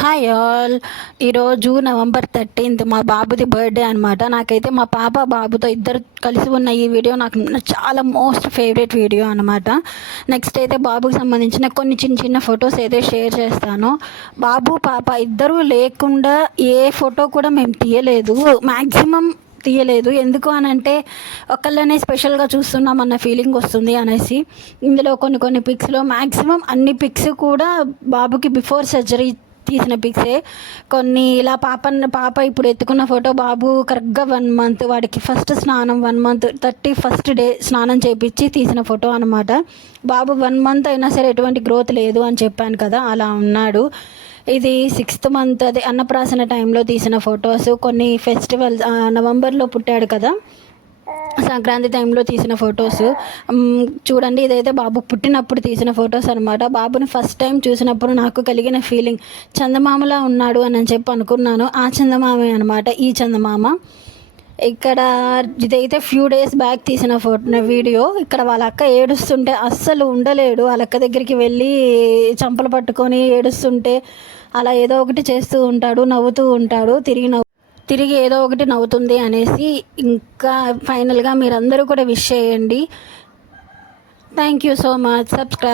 Hi all. ఈరోజు November 13th మా బాబుది బర్త్డే అనమాట. నాకైతే మా పాప బాబుతో ఇద్దరు కలిసి ఉన్న ఈ వీడియో నాకు చాలా మోస్ట్ ఫేవరెట్ వీడియో అనమాట. నెక్స్ట్ అయితే బాబుకి సంబంధించిన కొన్ని చిన్న చిన్న ఫొటోస్ అయితే షేర్ చేస్తాను. బాబు పాప ఇద్దరూ లేకుండా ఏ ఫోటో కూడా మేము తీయలేదు, మ్యాక్సిమం తీయలేదు. ఎందుకు అని అంటే ఒకళ్ళనే స్పెషల్గా చూస్తున్నాం అన్న ఫీలింగ్ వస్తుంది అనేసి. ఇందులో కొన్ని పిక్స్లో మ్యాక్సిమం అన్ని పిక్స్ కూడా బాబుకి బిఫోర్ సర్జరీ తీసిన పిక్సే. కొన్ని ఇలా పాప ఇప్పుడు ఎత్తుకున్న ఫోటో బాబు కరెక్ట్గా 1 month, వాడికి ఫస్ట్ స్నానం 1 month 31st డే స్నానం చేయించి తీసిన ఫోటో అనమాట. బాబు 1 month అయినా సరే ఎటువంటి గ్రోత్ లేదు అని చెప్పాను కదా, అలా ఉన్నాడు. ఇది 6th month, అదే అన్నప్రాసన టైంలో తీసిన ఫొటోస్. కొన్ని ఫెస్టివల్స్, నవంబర్లో పుట్టాడు కదా, సంక్రాంతి టైంలో తీసిన ఫొటోస్. చూడండి, ఇదైతే బాబు పుట్టినప్పుడు తీసిన ఫొటోస్ అనమాట. బాబుని ఫస్ట్ టైం చూసినప్పుడు నాకు కలిగిన ఫీలింగ్ చందమామలా ఉన్నాడు అని చెప్పి అనుకున్నాను. ఆ చందమామే అనమాట ఈ చందమామ. ఇక్కడ ఇదైతే ఫ్యూ డేస్ బ్యాక్ తీసిన వీడియో. ఇక్కడ వాళ్ళ అక్క ఏడుస్తుంటే అస్సలు ఉండలేడు. వాళ్ళ అక్క దగ్గరికి వెళ్ళి చంపలు పట్టుకొని ఏడుస్తుంటే అలా ఏదో ఒకటి చేస్తూ ఉంటాడు, నవ్వుతూ ఉంటాడు, తిరిగి ఏదో ఒకటి నవ్వుతుంది అనేసి. ఇంకా ఫైనల్గా మీరందరూ కూడా విష్ చేయండి. Thank you so much. Subscribe.